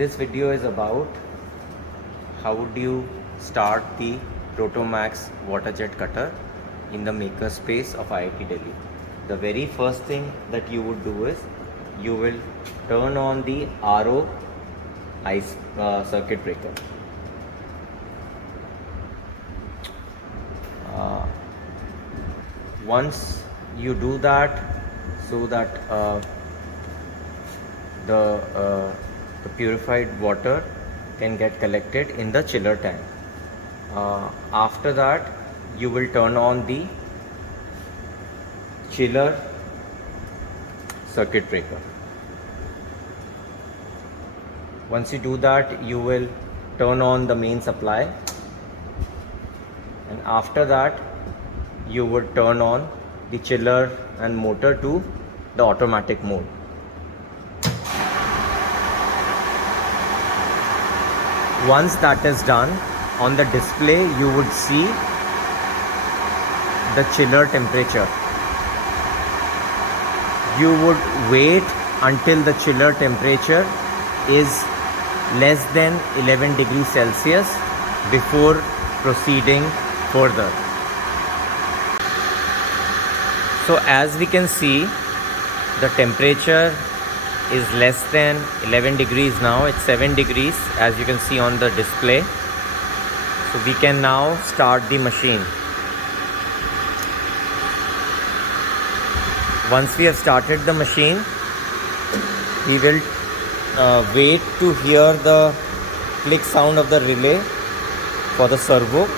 This video is about how would you start the Protomax water jet cutter in the makerspace of IIT Delhi. The very first thing that you would do is you will turn on the RO ice circuit breaker. Once you do that, so that the purified water can get collected in the chiller tank. After that, you will turn on the chiller circuit breaker. Once you do that, you will turn on the main supply, and after that you would turn on the chiller and motor to the automatic mode. Once that is done, on the display you would see the chiller temperature. You would wait until the chiller temperature is less than 11 degrees Celsius before proceeding further. So as we can see, the temperature is less than 11 degrees now. It's 7 degrees as you can see on the display. So we can now start the machine. Once we have started the machine, we will wait to hear the click sound of the relay for the servo,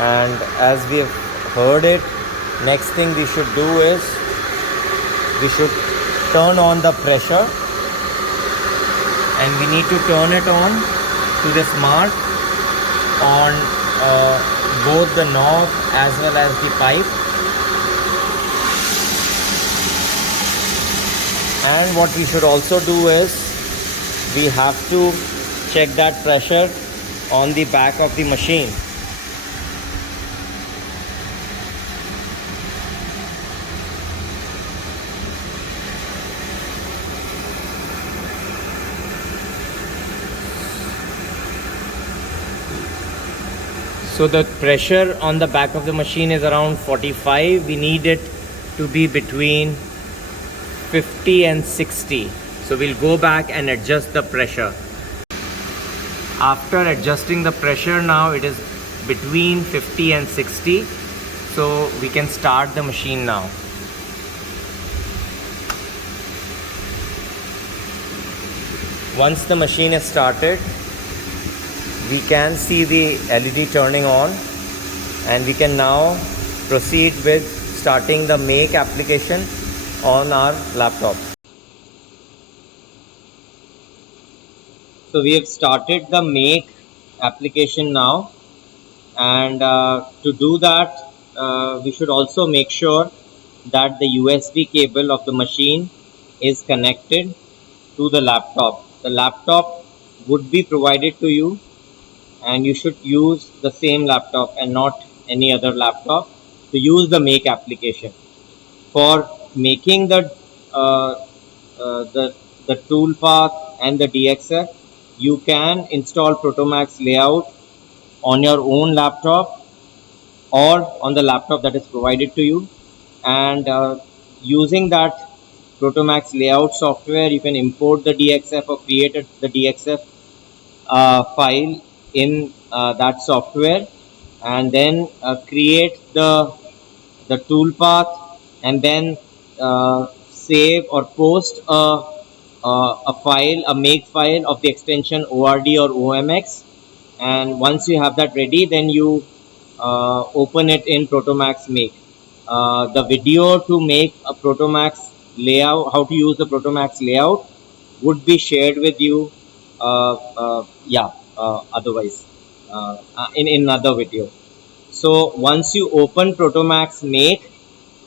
and as we have heard it, next thing we should do is we should turn on the pressure, and we need to turn it on to this mark on both the knob as well as the pipe. And what we should also do is we have to check that pressure on the back of the machine. So the pressure on the back of the machine is around 45. We need it to be between 50 and 60. So we'll go back and adjust the pressure. After adjusting the pressure, now it is between 50 and 60. So we can start the machine now. Once the machine is started, we can see the LED turning on, and we can now proceed with starting the make application on our laptop. So we have started the make application now, and to do that we should also make sure that the USB cable of the machine is connected to the laptop. The laptop would be provided to you, and you should use the same laptop and not any other laptop to use the make application. For making the toolpath and the DXF, you can install Protomax layout on your own laptop or on the laptop that is provided to you, and using that Protomax layout software, you can import the DXF or create the DXF file in that software, and then create the toolpath, and then save or post a make file of the extension ORD or OMX. And once you have that ready, then you open it in Protomax Make. The video to make a Protomax layout, how to use the Protomax layout, would be shared with you otherwise in another video. So once you open Protomax Make,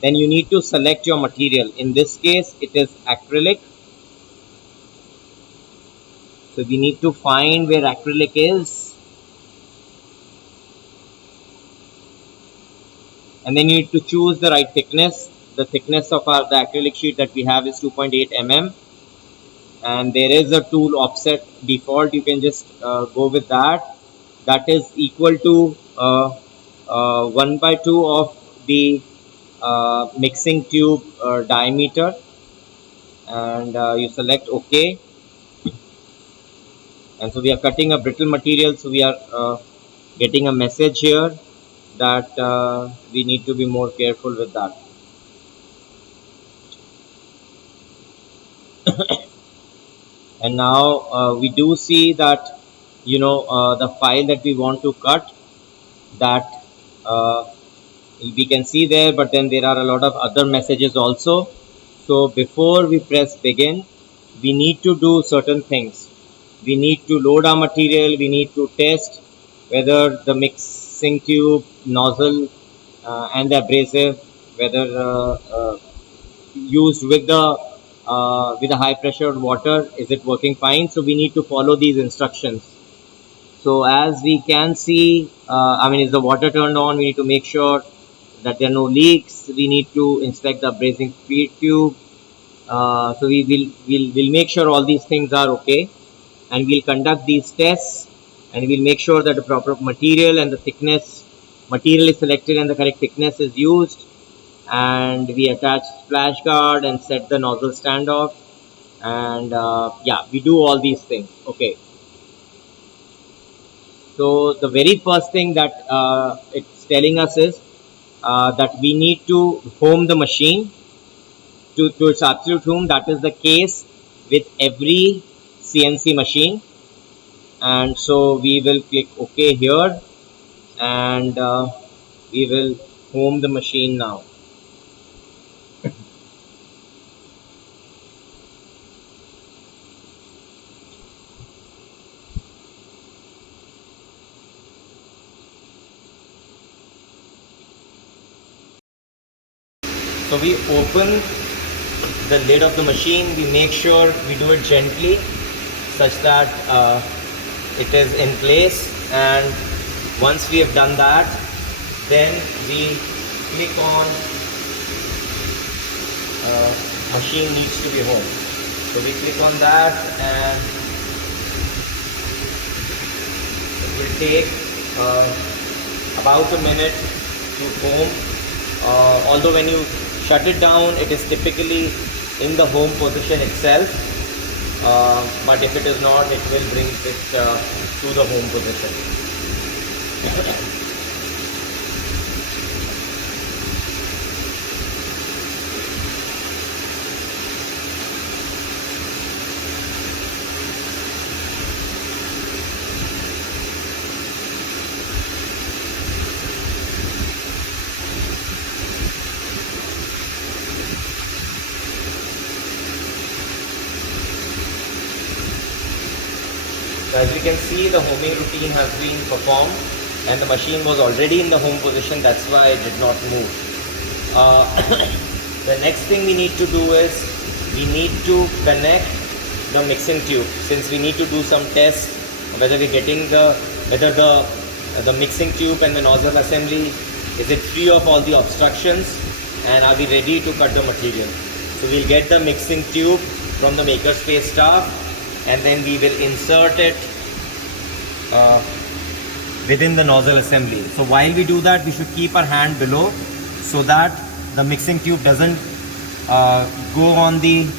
then you need to select your material. In this case, it is acrylic. So we need to find where acrylic is, and then you need to choose the right thickness. The thickness of the acrylic sheet that we have is 2.8 mm, and there is a tool offset default. You can just go with that. That is equal to 1 by 2 of the mixing tube diameter, and you select OK. And so we are cutting a brittle material, so we are getting a message here that we need to be more careful with that. And now we do see that the file that we want to cut, that we can see there, but then there are a lot of other messages also. So before we press begin, we need to do certain things. We need to load our material. We need to test whether the mixing tube, nozzle, and the abrasive, whether used with the high pressure water, is it working fine. So we need to follow these instructions. So as we can see, is the water turned on? We need to make sure that there are no leaks. We need to inspect the abrasive feed tube. So we'll make sure all these things are okay, and we'll conduct these tests, and we'll make sure that the proper material and the thickness material is selected and the correct thickness is used, and we attach splash guard and set the nozzle standoff, and yeah, we do all these things. Okay. So the very first thing that it's telling us is that we need to home the machine to its absolute home. That is the case with every CNC machine. And so we will click OK here, and we will home the machine now. So we open the lid of the machine. We make sure we do it gently such that it is in place, and once we have done that, then we click on machine needs to be home. So we click on that, and it will take about a minute to home. Although when you shut it down, it is typically in the home position itself, but if it is not, it will bring it to the home position. So as you can see, the homing routine has been performed, and the machine was already in the home position. That's why it did not move. The next thing we need to do is we need to connect the mixing tube, since we need to do some tests whether we're getting the mixing tube and the nozzle assembly, is it free of all the obstructions, and are we ready to cut the material. So we'll get the mixing tube from the Makerspace staff, and then we will insert it within the nozzle assembly. So while we do that, we should keep our hand below so that the mixing tube doesn't go on into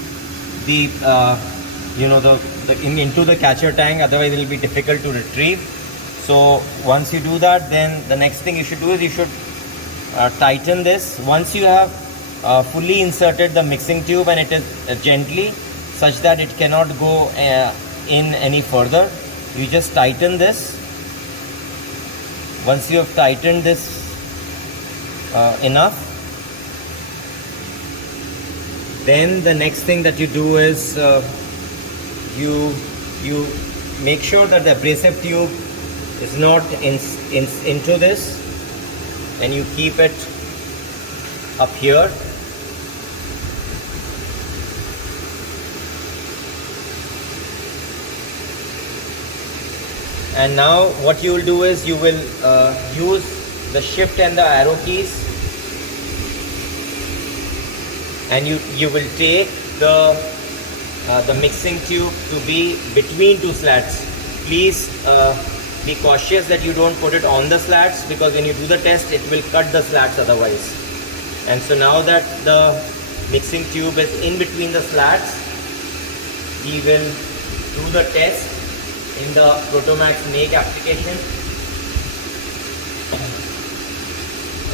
the catcher tank. Otherwise it will be difficult to retrieve. So once you do that, then the next thing you should do is you should tighten this. Once you have fully inserted the mixing tube, and it is gently such that it cannot go in any further, you just tighten this. Once you have tightened this enough, then the next thing that you do is you make sure that the abrasive tube is not into this, and you keep it up here. And now what you will do is you will use the shift and the arrow keys, and you will take the the mixing tube to be between two slats. Please be cautious that you don't put it on the slats, because when you do the test it will cut the slats otherwise. And so now that the mixing tube is in between the slats, we will do the test in the Protomax Make application.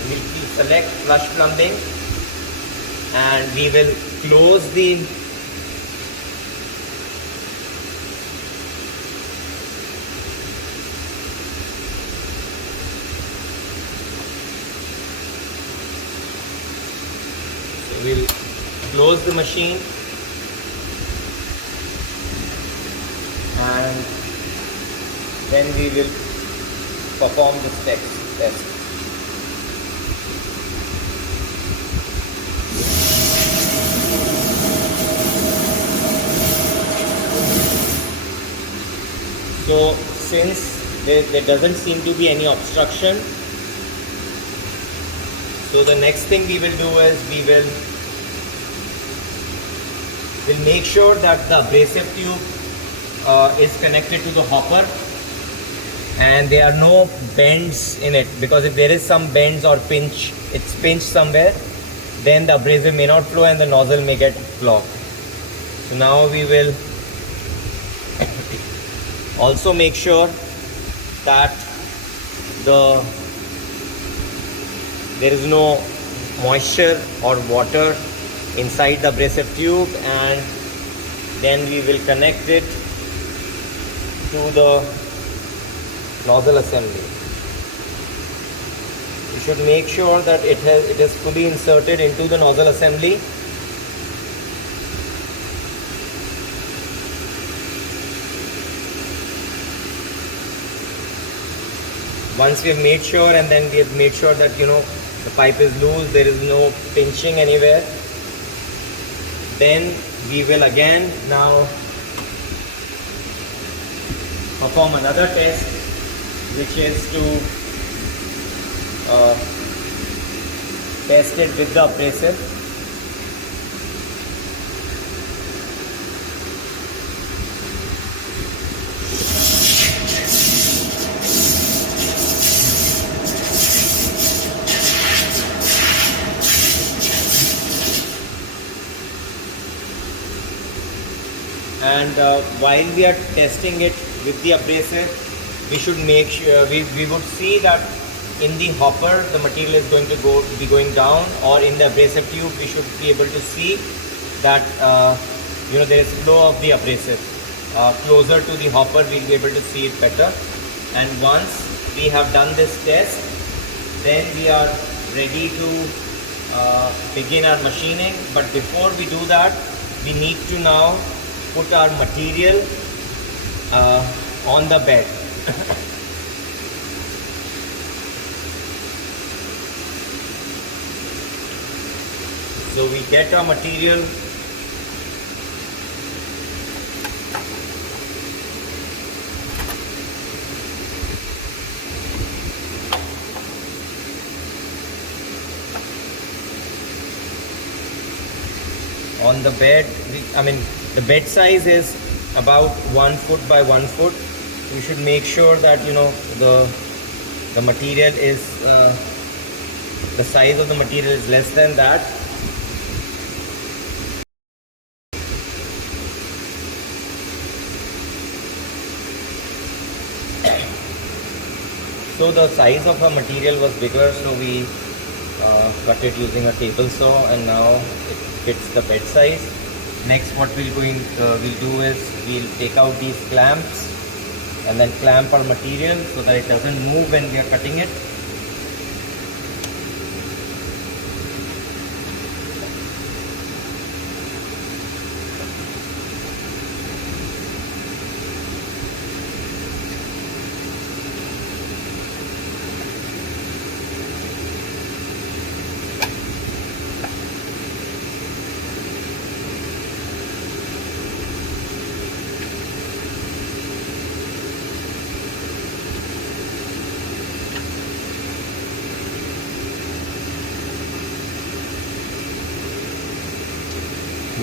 And we'll select flush plumbing, and we will close the we'll close the machine, and then we will perform this test. So since there doesn't seem to be any obstruction, so the next thing we will do is we'll make sure that the abrasive tube is connected to the hopper and there are no bends in it, because if there is some bends or it's pinched somewhere, then the abrasive may not flow and the nozzle may get clogged. So now we will also make sure that there is no moisture or water inside the abrasive tube, and then we will connect it to the nozzle assembly. You should make sure that it is fully inserted into the nozzle assembly. Once we have made sure, and then we have made sure that the pipe is loose, there is no pinching anywhere, then we will again now perform another test, which is to test it with the abrasive. And while we are testing it with the abrasive, we should make sure we would see that in the hopper the material is going to be going down, or in the abrasive tube we should be able to see that there is flow of the abrasive. Closer to the hopper we'll be able to see it better. And once we have done this test, then we are ready to begin our machining. But before we do that, we need to now put our material on the bed. So we get our material on the bed. The bed size is about 1 foot by 1 foot. We should make sure that the material is the size of the material is less than that. So the size of our material was bigger, so we cut it using a table saw, and now it fits the bed size. Next, what we'll do is we'll take out these clamps and then clamp our material so that it doesn't move when we are cutting it.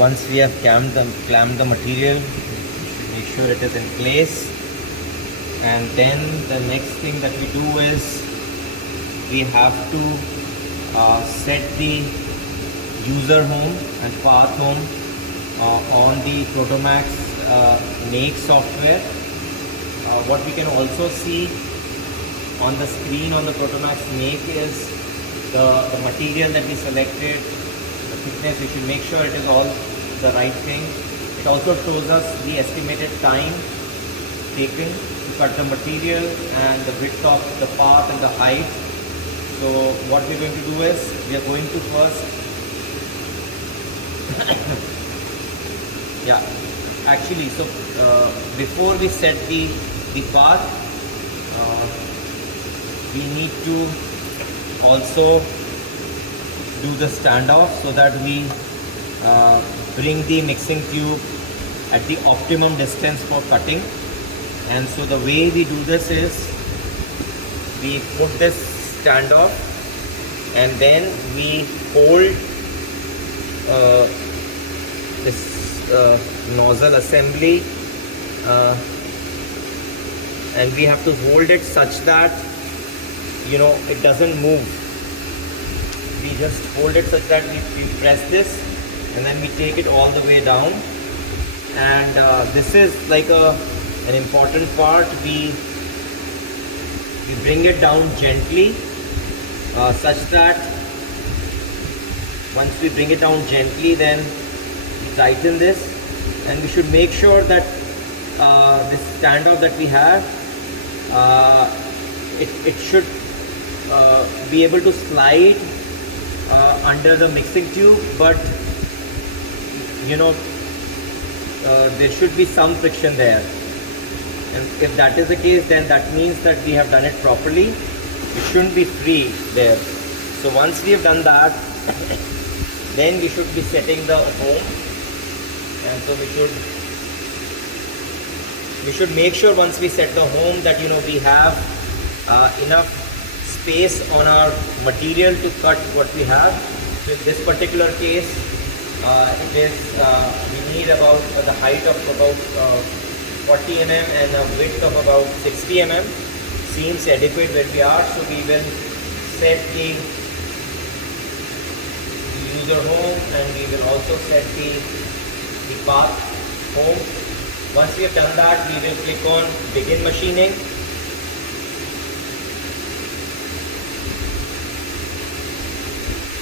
Once we have clamped the material, make sure it is in place. And then the next thing that we do is we have to set the user home and path home on the Protomax make software. What we can also see on the screen on the Protomax make is the material that we selected, the thickness. We should make sure it is all the right thing. It also shows us the estimated time taken to cut the material and the width of the path and the height. So what we're going to do is we are going to first yeah, actually, so before we set the path, we need to also do the standoff so that we bring the mixing tube at the optimum distance for cutting. And so the way we do this is we put this standoff and then we hold this nozzle assembly and we have to hold it such that it doesn't move. We just hold it such that we press this and then we take it all the way down. And this is like an important part. We bring it down gently such that once we bring it down gently, then we tighten this, and we should make sure that this standoff that we have, it should be able to slide under the mixing tube, but there should be some friction there. And if that is the case, then that means that we have done it properly. It shouldn't be free there. So once we have done that, then we should be setting the home. And so we should make sure once we set the home that we have enough space on our material to cut what we have. So in this particular case, it is we need about the height of about 40 mm and a width of about 60 mm. Seems adequate where we are, so we will set the user home and we will also set the path home. Once we have done that, we will click on begin machining.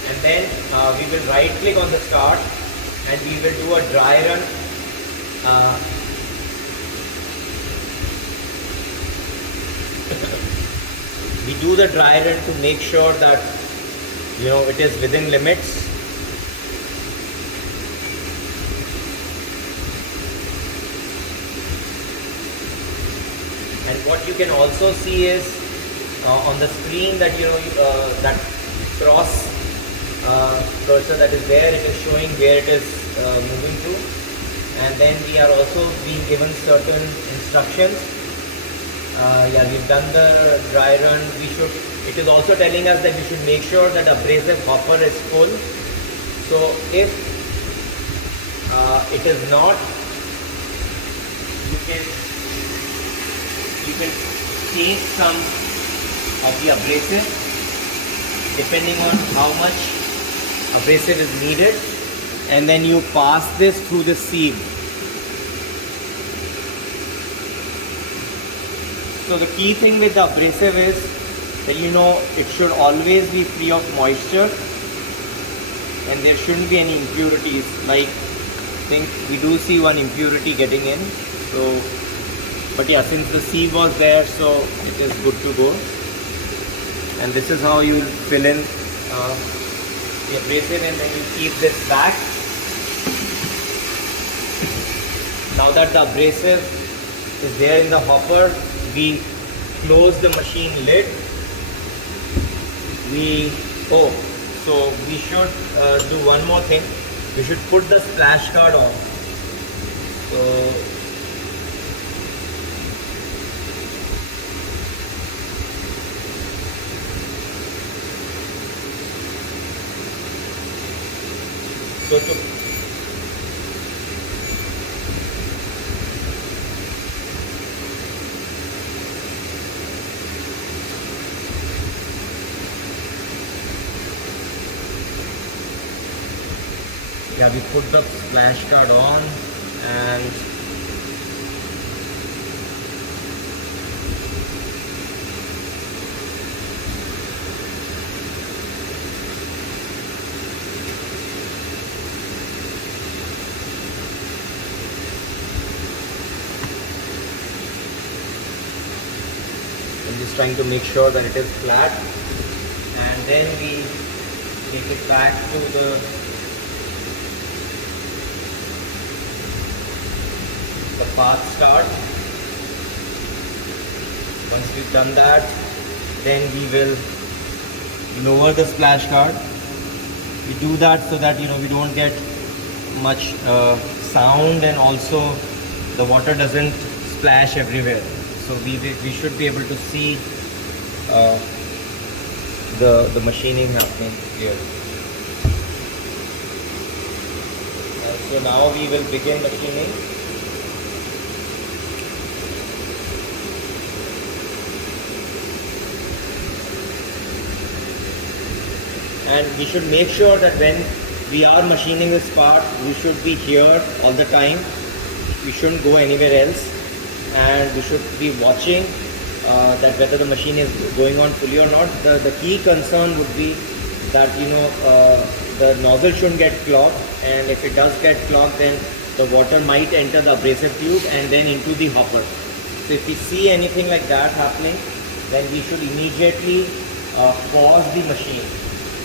And then we will right click on the start and we will do a dry run. We do the dry run to make sure that it is within limits. And what you can also see is on the screen that that cross cursor that is there, it is showing where it is moving to. And then we are also being given certain instructions. Yeah, we've done the dry run. It is also telling us that we should make sure that abrasive hopper is full. So if it is not, you can change some of the abrasive depending on how much abrasive is needed, and then you pass this through the sieve. So the key thing with the abrasive is that it should always be free of moisture and there shouldn't be any impurities. Like, I think we do see one impurity getting in. So, but yeah, since the sieve was there, so it is good to go. And this is how you fill in the abrasive, and then you keep this back. Now that the abrasive is there in the hopper, we close the machine lid. So we should do one more thing. We should put the splash guard on. So Yeah, we put the splash guard on, and I'm just trying to make sure that it is flat, and then we take it back to the path start. Once we've done that, then we will lower the splash guard. We do that so that we don't get much sound, and also the water doesn't splash everywhere. So we should be able to see the machining happening here. And so now we will begin machining. And we should make sure that when we are machining this part, we should be here all the time. We shouldn't go anywhere else, and we should be watching that whether the machine is going on fully or not. The key concern would be that the nozzle shouldn't get clogged, and if it does get clogged, then the water might enter the abrasive tube and then into the hopper. So if we see anything like that happening, then we should immediately pause the machine.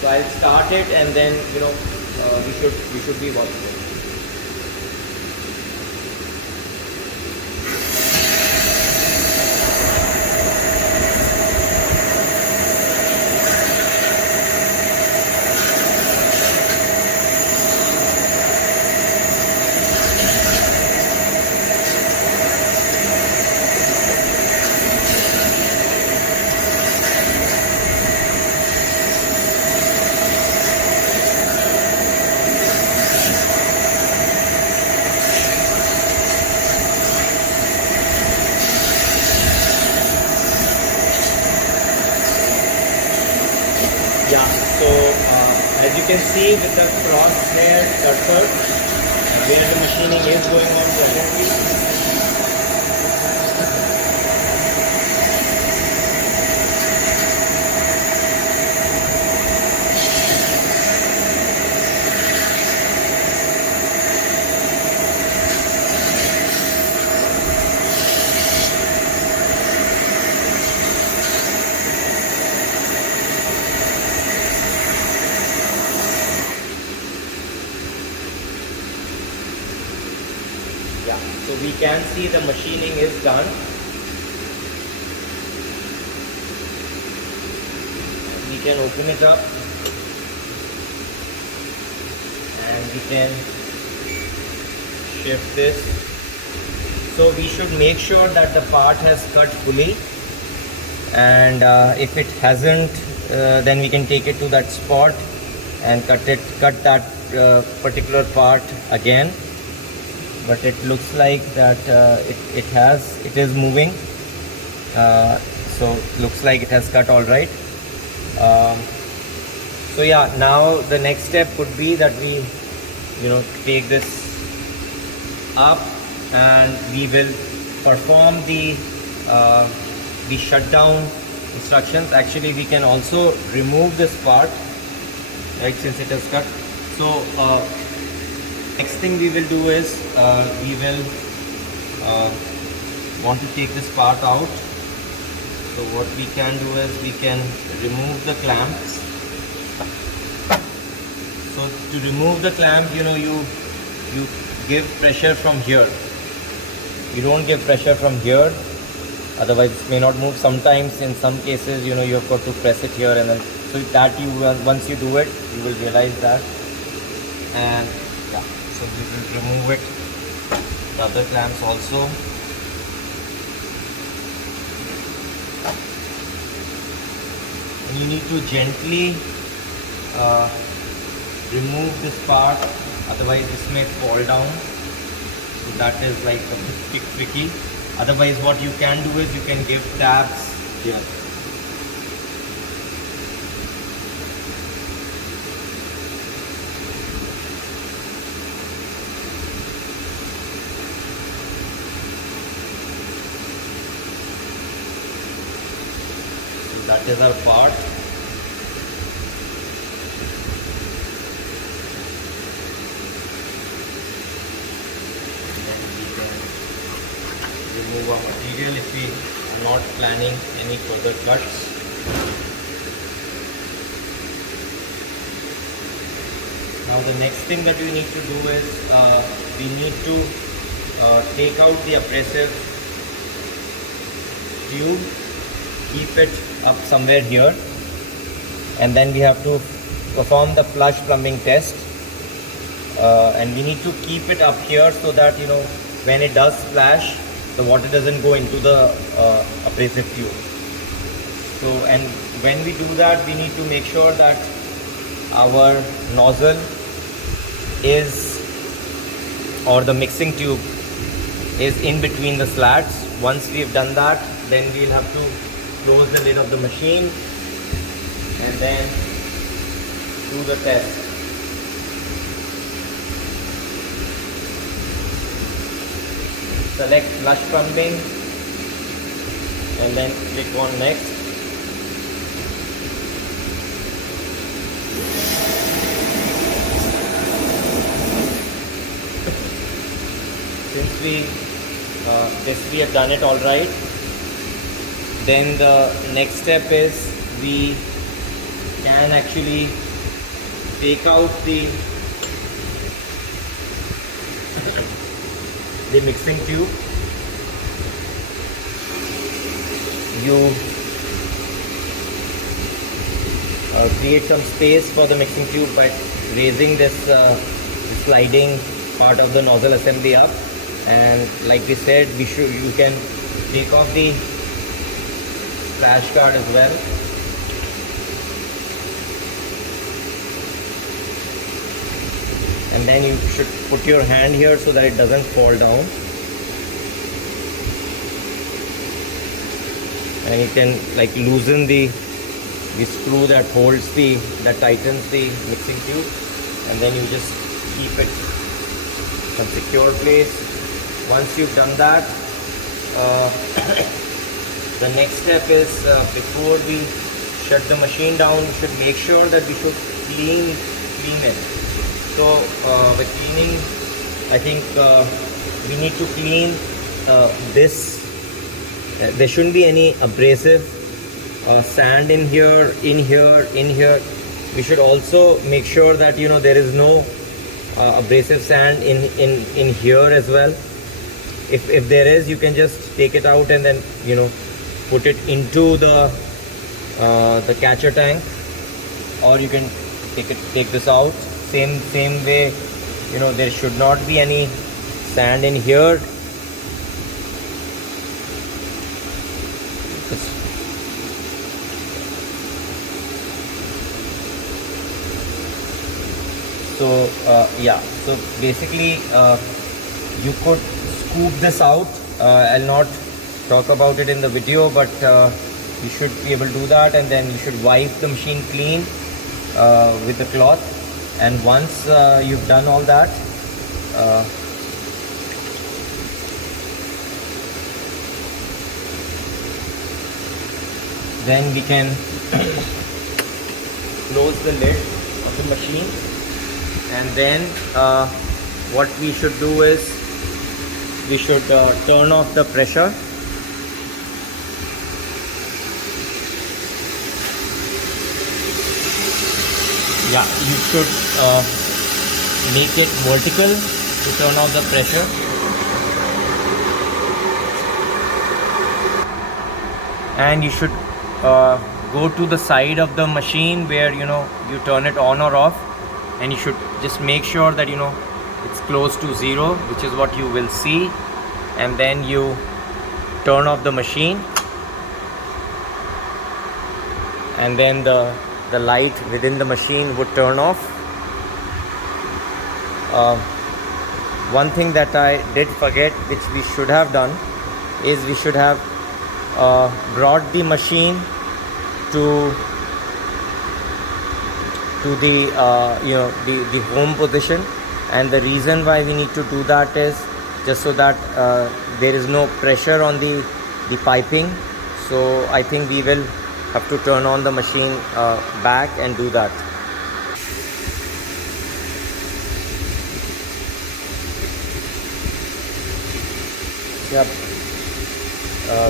So I'll start it, and then we should be watching it. Yeah, so as you can see with the crosshair cursor, where the machining is going on presently. Yeah, so we can see the machining is done. We can open it up, and we can shift this. So we should make sure that the part has cut fully, and if it hasn't, then we can take it to that spot and cut that particular part again. But it looks like that it is moving, so looks like it has cut all right. So yeah, now the next step would be that we take this up, and we will perform the shutdown instructions. Actually, we can also remove this part, right, since it has cut. So next thing we will do is we will want to take this part out. So what we can do is we can remove the clamps. So to remove the clamp, you give pressure from here. You don't give pressure from here, otherwise it may not move. Sometimes in some cases, you have got to press it here, and then so that once you do it, you will realize that. And yeah, so we will remove it, the other clamps also. And you need to gently remove this part, otherwise this may fall down. So that is like a bit tricky. Otherwise what you can do is you can give tabs here. That is our part. Then we can remove our material if we are not planning any further cuts. Now the next thing that we need to do is we need to take out the abrasive tube, keep it up somewhere here, and then we have to perform the flush plumbing test, and we need to keep it up here so that when it does splash, the water doesn't go into the abrasive tube. So, and when we do that, we need to make sure that our nozzle is, or the mixing tube is in between the slats. Once we've done that, then we'll have to close the lid of the machine and then do the test. Select flush plumbing and then click on next. Since we have done it all right, then the next step is we can actually take out the mixing tube. You create some space for the mixing tube by raising this sliding part of the nozzle assembly up, and like we said, you can take off the splash guard as well. And then you should put your hand here so that it doesn't fall down, and you can like loosen the screw that tightens the mixing tube, and then you just keep it in secure place. Once you've done that, the next step is before we shut the machine down, we should make sure that we should clean it. So with cleaning, I think we need to clean this. There shouldn't be any abrasive sand in here. We should also make sure that there is no abrasive sand in here as well. If there is, you can just take it out and then put it into the catcher tank, or you can take this out. Same way, there should not be any sand in here. So yeah, so basically you could scoop this out. I'll not talk about it in the video, but you should be able to do that, and then you should wipe the machine clean with the cloth. And once you've done all that, then we can close the lid of the machine, and then what we should do is we should turn off the pressure. Yeah, you should make it vertical to turn off the pressure. And you should go to the side of the machine where you turn it on or off, and you should just make sure that it's close to 0, which is what you will see, and then you turn off the machine, and then the light within the machine would turn off. One thing that I did forget, which we should have done, is we should have brought the machine to the the home position. And the reason why we need to do that is just so that there is no pressure on the piping. So I think we will have to turn on the machine back and do that. Yep.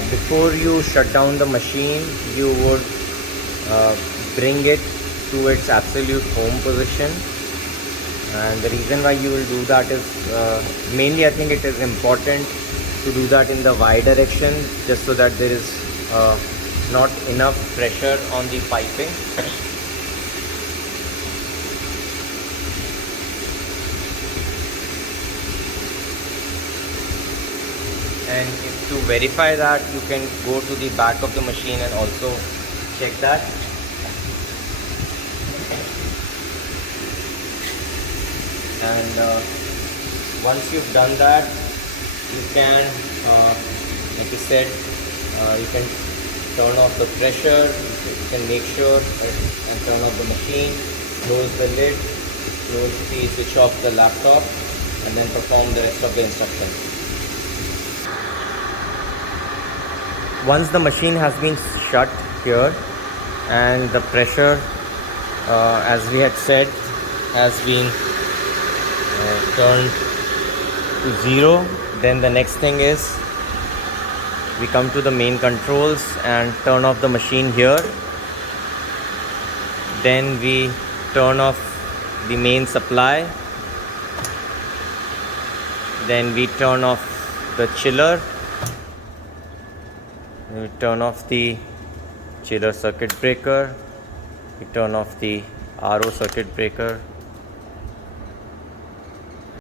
Before you shut down the machine, you would bring it to its absolute home position. And the reason why you will do that is mainly I think it is important to do that in the Y direction, just so that there is not enough pressure on the piping. And to verify that, you can go to the back of the machine and also check that. And once you've done that, you can, like I said, you can turn off the pressure, you can make sure and turn off the machine, close the lid, switch off the laptop, and then perform the rest of the instructions. Once the machine has been shut here and the pressure, as we had said, has been turned to 0, then the next thing is we come to the main controls and turn off the machine here. Then we turn off the main supply. Then we turn off the chiller. We turn off the chiller circuit breaker. We turn off the RO circuit breaker.